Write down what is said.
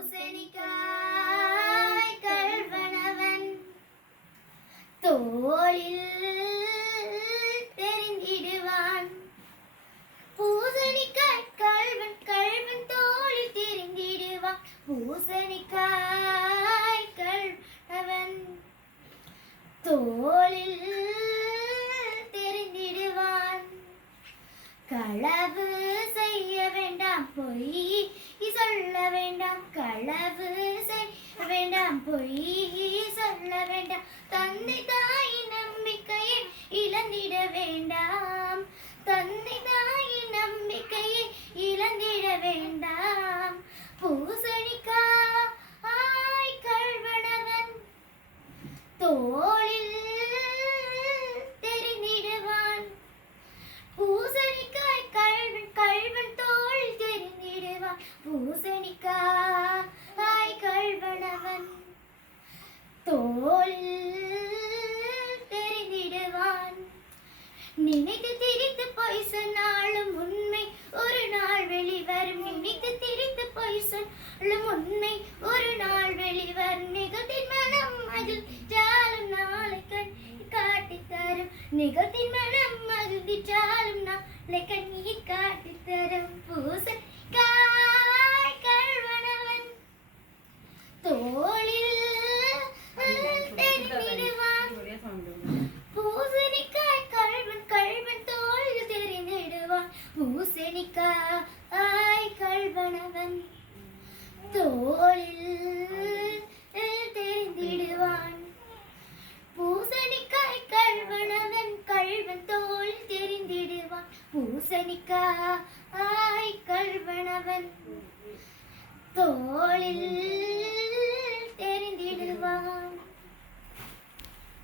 பூசணிக்காய் கள்வனவன் தோளில் தெரிந்திடுவான். பூசணிக்காய் கள்வன் கள்வன் தோளில் தெரிந்திடுவான். பூசணிக்காய் கள்வனவன் தோளில் தெரிந்திடுவான். களவு செய்ய வேண்டாம், பொய் சொல்ல வேண்டாம். களவு செய்ய வேண்டாம், பொய் சொல்ல வேண்டாம். தந்தை தாயின் நம்பிக்கையை இழந்திட வேண்டாம். தந்தை தாயின் நம்பிக்கையை இழந்திட வேண்டாம். பூசணிக்காய் கள்வனவன் தோளில் தெரிந்திடுவான். பூசணிக்காய் கள்வன் கள்வன் தோளில் தெரிந்திடுவான். பூசணிக்காய் கள்வனவன் தோளில் தெரிந்திடுவான். நினைத்து திரித்து பொய் சொன்னாலும் உண்மை ஒரு நாள் வெளிவரும். நினைத்து திரித்து பொய் சொன்னாலும் உண்மை ஒரு நாள் வெளிவரும். நிகழ்த்தின் மனம் மகிழ்ந்தாலும் நாளை கண் காட்டித் தரும். நிகழ்த்தின் மனம் மகிழ்ந்தாலும் நாளை கண்ணீர் காட்டித் தரும். பூசணிக்காய் கள்வனவன் தோளில் தெரிந்திடுவான். பூசணிக்காய் கள்வன் கள்வன் தோளில் தெரிந்திடுவான். பூசணிக்காய் கள்வனவன் தோளில் தெரிந்திடுவான். பூசணிக்காய் கள்வனவன் கள்வன் தோளில் தெரிந்திடுவான். பூசணிக்காய் கள்வனவன் தோளில்